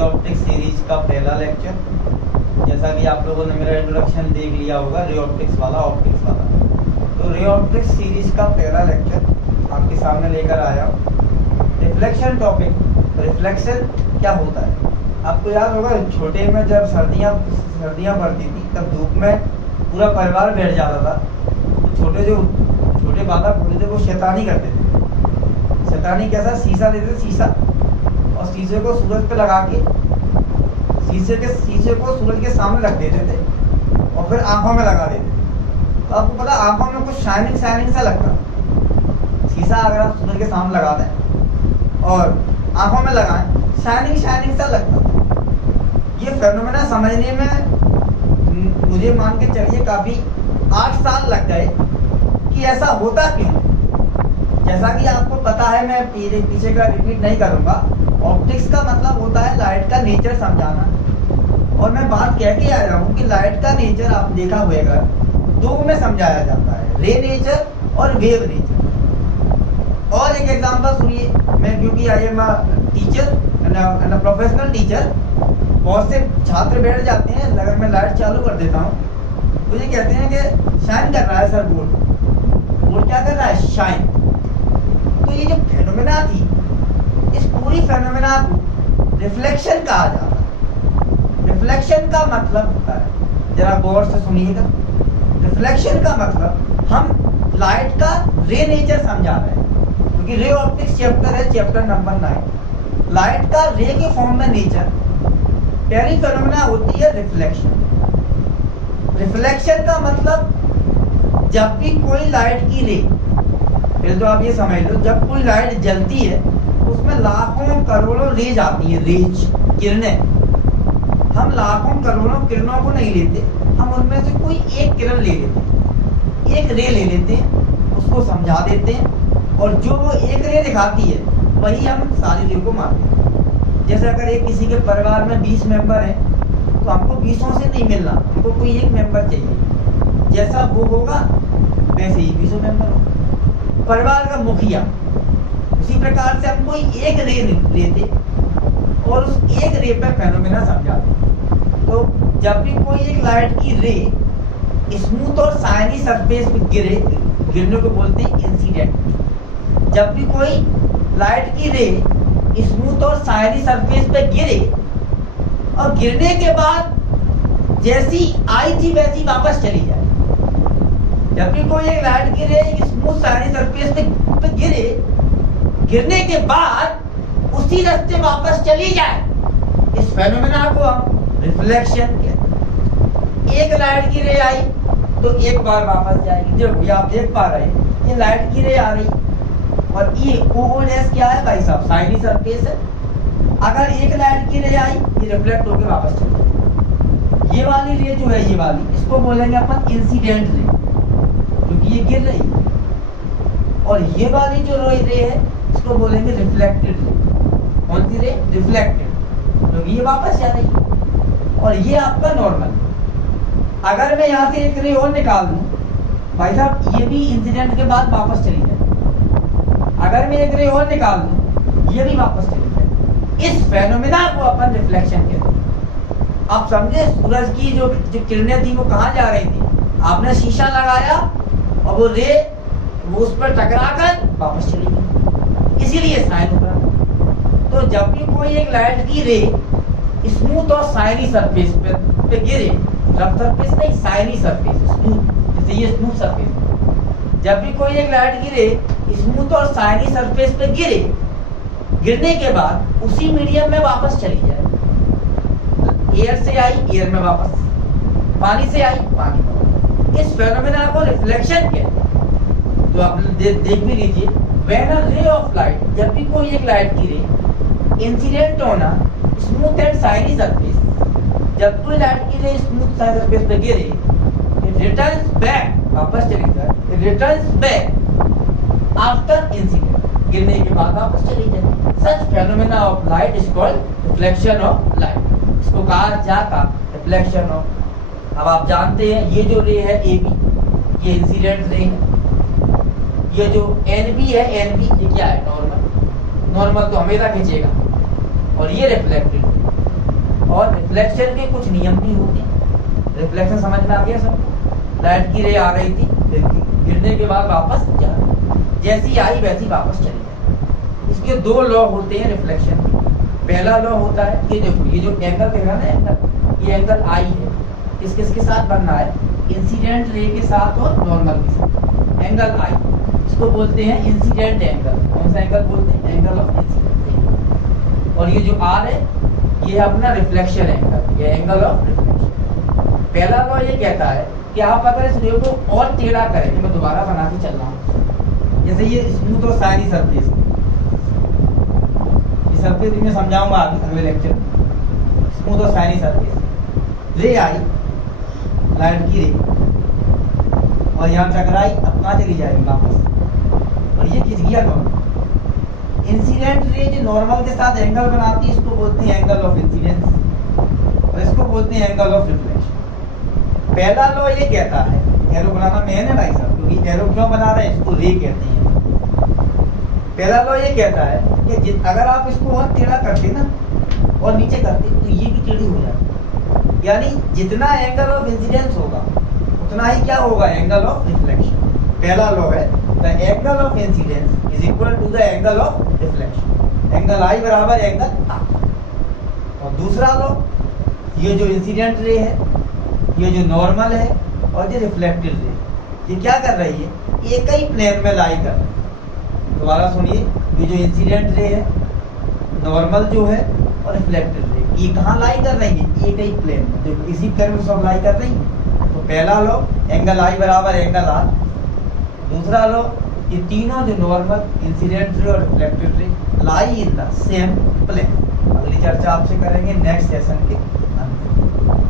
Optics series का पहला lecture. जैसा कि आप लोगों ने मेरा इंट्रोडक्शन देख लिया होगा रे ऑप्टिक्स वाला। तो रे ऑप्टिक्स सीरीज का पहला लेक्चर आपके सामने लेकर आया हूँ। Reflection topic. रिफ्लेक्शन क्या होता है आपको याद होगा, छोटे में जब सर्दियाँ पड़ती थी तब धूप में पूरा परिवार बैठ जाता था। तो छोटे बालक होते थे वो शैतानी करते थे। शैतानी कैसा, शीशा लेते थे, शीशा और शीशे को सूरज पे लगा के शीशे को सूरज के सामने रख देते थे और फिर आंखों में लगा देते थे। तो आपको पता आंखों में कुछ शाइनिंग सा लगता। शीशा अगर आप सूरज के सामने लगा दें और आंखों में लगाएं, शाइनिंग सा लगता। ये फेनोमेना समझने में मुझे मान के चलिए काफी 8 साल लग गए कि ऐसा होता क्यों। जैसा कि आपको पता है, मैं पीछे का रिपीट नहीं करूंगा। ऑप्टिक्स का मतलब होता है लाइट का नेचर समझाना। और मैं बात कह के आ रहा हूँ कि लाइट का नेचर आप देखा होगा दो में समझाया जाता है, रे नेचर और वेव नेचर। और एक एग्जांपल सुनिए, मैं क्योंकि I am teacher and professional teacher, बहुत से छात्र बैठ जाते हैं, अगर मैं लाइट चालू कर देता हूँ मुझे कहते हैं कि शाइन कर रहा है सर, बोर्ड क्या कर रहा है, शाइन। तो ये जो फेनोमेना थी, इस पूरी फेनोमेना को रिफ्लेक्शन कहा जाता है। रिफ्लेक्शन का मतलब होता है, जरा गौर से सुनिएगा, रिफ्लेक्शन का मतलब हम लाइट का रे नेचर समझा रहे हैं, क्योंकि रे ऑप्टिक्स चैप्टर है, चैप्टर नंबर 9। लाइट का रे के फॉर्म में नेचर, पहली फेनोमेना होती है रिफ्लेक्शन। रिफ्लेक्शन का मतलब जब भी कोई लाइट की रे, पहले तो आप ये समझ लो, जब कोई लाइट जलती है उसमें लाखों करोड़ों रेज आती है, रेज किरणें। हम लाखों करोड़ों किरणों को नहीं लेते, हम उनमें से कोई एक किरण ले लेते हैं, एक रे ले लेते हैं, उसको समझा देते हैं और जो वो एक रे दिखाती है वही हम सारी रे को मानते हैं। जैसे अगर एक किसी के परिवार में 20 मेंबर हैं तो हमको 20 से नहीं मिलना, हमको कोई एक मेंबर चाहिए। जैसा वो होगा वैसे ही 20 मेंबर होगा। परिवार का मुखिया, उसी प्रकार से हम कोई एक रे लेते और उस एक रे पे फेनोमेना समझाते। तो जब भी कोई एक लाइट की रे स्मूथ और शाइनी सरफेस पे गिरने को बोलते हैं इंसिडेंट। जब भी कोई लाइट की रे स्मूथ और शाइनी सरफेस पे गिरे और गिरने के बाद जैसी आई थी वैसी वापस चली जाए। जब भी कोई एक लाइट की रे स्मूथ शाइनी सरफेस पे गिरे, गिरने के बाद उसी रास्ते वापस चली जाए, इस फेनोमेना को हम रिफ्लेक्शन कहते हैं। एक लाइट की रे आई तो एक बार वापस जाएगी। देखो ये आप देख पा रहे हैं, ये लाइट की रे आ रही और ये ओएस क्या है भाई साहब, शाइनी सरफेस है। अगर एक लाइट की रे आई, ये रिफ्लेक्ट होकर वापस चली जाएगी। ये वाली रे जो है, ये वाली, इसको बोलेंगे अपन इंसिडेंट रे, क्योंकि ये गिर रही है। और ये वाली जो रे है इसको बोलेंगे रिफ्लेक्टेड रे। कौन सी रे, रिफ्लेक्टेड, क्योंकि ये वापस जा रही है। और ये आपका नॉर्मल। अगर मैं यहाँ से एक रे और निकाल दूं भाई साहब, ये भी इंसिडेंट के बाद वापस चली जाए। अगर मैं एक रे और निकाल दूं, ये भी वापस चली जाए। इस फेनोमेना को अपन रिफ्लेक्शन कहते हैं। आप समझे, सूरज की जो किरणें थी वो कहाँ जा रही थी, आपने शीशा लगाया और वो रे वो उस पर टकराकर वापस चली गई, इसीलिए शाइन हो रहा। तो जब भी कोई एक लाइट की रे स्मूथ और शाइनी सरफेस पे गिरे, रफ सरफेस नहीं, शाइनी सरफेस, स्मूथ, जैसे ये स्मूथ सरफेस, जब भी कोई एक लाइट गिरे स्मूथ और शाइनी सरफेस पे गिरे, गिरने के बाद उसी मीडियम में वापस चली जाए। एयर से आई, एयर में वापस, पानी से आई, पानी में। इस फेनोमेना को रिफ्लेक्शन कहते हैं। तो आप देख भी लीजिए, when a ray of light, जब भी कोई एक लाइट की ray incident on a smooth and shiny surface, जब कोई लाइट की रे स्मूथ शाइनी सरफेस पे गिरे, इट रिटर्न्स बैक, वापस चली जाए, it returns back after incident, गिरने के बाद वापस चली जाए। Such phenomena of light is called reflection of light. इसको कहा जाता रिफ्लेक्शन ऑफ। अब आप जानते हैं ये जो रे है AB, ये इंसिडेंट रे है। ये जो NB है, NB ये क्या है, नॉर्मल। नॉर्मल तो हमेशा खींचेगा। और ये रिफ्लेक्टेड, और रिफ्लेक्शन के कुछ नियम भी होते हैं। रिफ्लेक्शन समझ में आ गया सबको? लाइट की रे आ रही थी, गिरने के बाद वापस जा, जैसी आई वैसी वापस चली जाए। इसके दो लॉ होते हैं रिफ्लेक्शन के। पहला लॉ होता है, ये देखो, ये जो एंगल दिख रहा है ना, एंगल, ये एंगल आई है, किसके साथ बनना है? इंसिडेंट रे के साथ और नॉर्मल के साथ। एंगल आई, इसको बोलते हैं इंसिडेंट एंगल। कौन सा एंगल बोलते हैं? Angle of incident. और ये जो आर है, ये है अपना रिफ्लेक्शन एंगल, ये एंगल ऑफ रिफ्लेक्शन। पहला लॉ ये कहता है कि आप अगर इस रे को और टेढ़ा करें, मैं दोबारा बना के चल रहा हूँ, जैसे ये स्मूथ और शाइनी सरफेस, ये सरफेस मैं समझाऊंगा आगे अगले लेक्चर में। स्मूथ और शाइनी सरफेस, रे आई, लाइट की रे, और यहाँ टकराई, अब कहाँ चली जाएगी? वापस। और ये खिंच गया नॉर्मल। इंसिडेंट रे जो नॉर्मल के साथ एंगल बनाती है, इसको बोलते हैं एंगल ऑफ इंसिडेंस, और इसको बोलते हैं एंगल ऑफ रिफ्लेक्शन। पहला लॉ ये कहता है, एरो बनाना मेन है भाई साहब, क्योंकि एरो क्यों बना रहे हैं, इसको रे कहते हैं। पहला लॉ ये कहता है कि अगर आप इसको और टेढ़ा करते ना और नीचे करते, तो ये भी टेढ़ी हो जाती। यानी जितना एंगल ऑफ इंसिडेंस होगा उतना ही क्या होगा? Angle of reflection. पहला लॉ है, the angle of incidence is equal to the angle of reflection. Angle I बराबर एंगल आर। और दूसरा लॉ, ये जो इंसिडेंट रे है, ये जो नॉर्मल है, और ये रिफ्लेक्टेड रे, ये क्या कर रही है? एक ही प्लेन में लाई कर रही है। दोबारा सुनिए, ये जो इंसिडेंट रे है, नॉर्मल जो है, और रिफ्लेक्टेड रे, ये कहाँ लाई कर रही है? एक ही प्लेन में। देखो, इसी प्लेन में सब लाई कर रही है। तो पहला लॉ, एंगल आई बराबर एंगल आर। दूसरा लॉ, ये तीनों जो नॉर्मल, इंसिडेंट रे और reflected ray, lie in the same plane. अगली चर्चा आपसे करेंगे नेक्स्ट सेशन के अंदर।